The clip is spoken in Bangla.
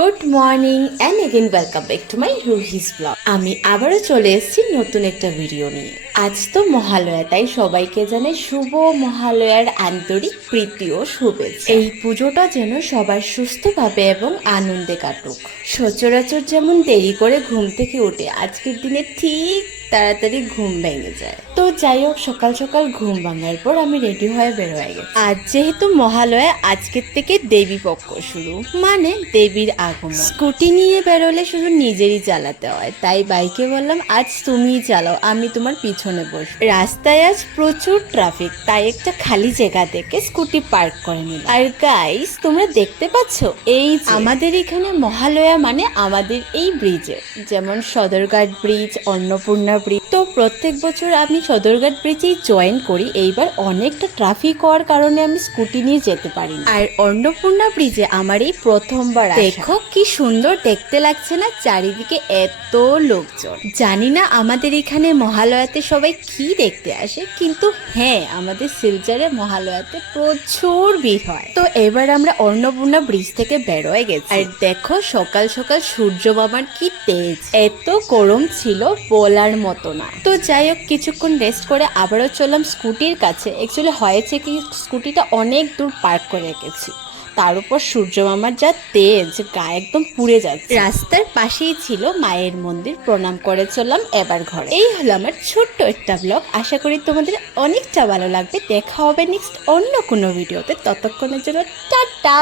Good morning and again welcome back to my Ruhi's blog আমি আবারও চলে এসেছি নতুন একটা ভিডিও নিয়ে। আজ তো মহালয়া তাই সবাইকে জানাই শুভ মহালয়ার আন্তরিক প্রীতি ও শুভেচ্ছা। এই পুজোটা যেন সবার সুস্থভাবে এবং আনন্দে কাটুক। সচরাচর যেমন দেরি করে ঘুম থেকে উঠে, আজকের দিনে ঠিক তাড়াতাড়ি ঘুম ভেঙে যায়। তো যাই হোক, সকাল সকাল ঘুম ভাঙার পর আমি রেডি হয়ে বের হয়ে গেছি। আজ যেহেতু মহালয়া, আজকের থেকে দেবী পক্ষ শুরু। মানে দেবীর আগমন স্কুটি নিয়ে বেরোলে শুধু নিজেরই চালাতে হয়। তাই বাইকে বললাম আজ তুমিই চালাও আমি তোমার পিছনে বসবো। রাস্তায় আজ প্রচুর ট্রাফিক তাই একটা খালি জায়গা থেকে স্কুটি পার্ক করে নিলাম। আর গাইস তোমরা দেখতে পাচ্ছ এই আমাদের এখানে মহালয়া মানে আমাদের এই ব্রিজে যেমন সদরঘাট ব্রিজ অন্নপূর্ণা ব্রিজ তো প্রত্যেক বছর আমি সদরঘাট ব্রিজেই জয়েন করি। এইবার অনেকটা ট্রাফিক হওয়ার কারণে আমি স্কুটি নিয়ে যেতে পারি আর অন্নপূর্ণা ব্রিজে আমার এই প্রথমবার দেখো কি সুন্দর দেখতে লাগছে না চারিদিকে এত লোকজন। জানি না আমাদের এখানে মহালয়াতে সবাই কি দেখতে আসে, কিন্তু হ্যাঁ আমাদের শিলচরে মহালয়াতে প্রচুর ভিড় হয়। তো এবার আমরা অন্নপূর্ণা ব্রিজ থেকে বেরোয় গেছি। আর দেখো সকাল সকাল সূর্য বাবার কি তেজ। এত গরম ছিল বলার মতো না। তো যাই হোক, কিছুক্ষণ রেস্ট করে আবারও চললাম স্কুটির কাছে। অ্যাকচুয়ালি হয়েছে কি, স্কুটিটা অনেক দূর পার্ক করে রেখেছি। তার উপর সূর্য মামার যা তেজ গায়ে একদম পুড়ে যাচ্ছে। রাস্তার পাশেই ছিল মায়ের মন্দির প্রণাম করে চললাম এবার ঘরে। এই হলো আমার ছোট্ট একটা ব্লগ আশা করি তোমাদের অনেকটা ভালো লাগবে। দেখা হবে নেক্সট অন্য কোনো ভিডিওতে ততক্ষণের জন্য টাটা!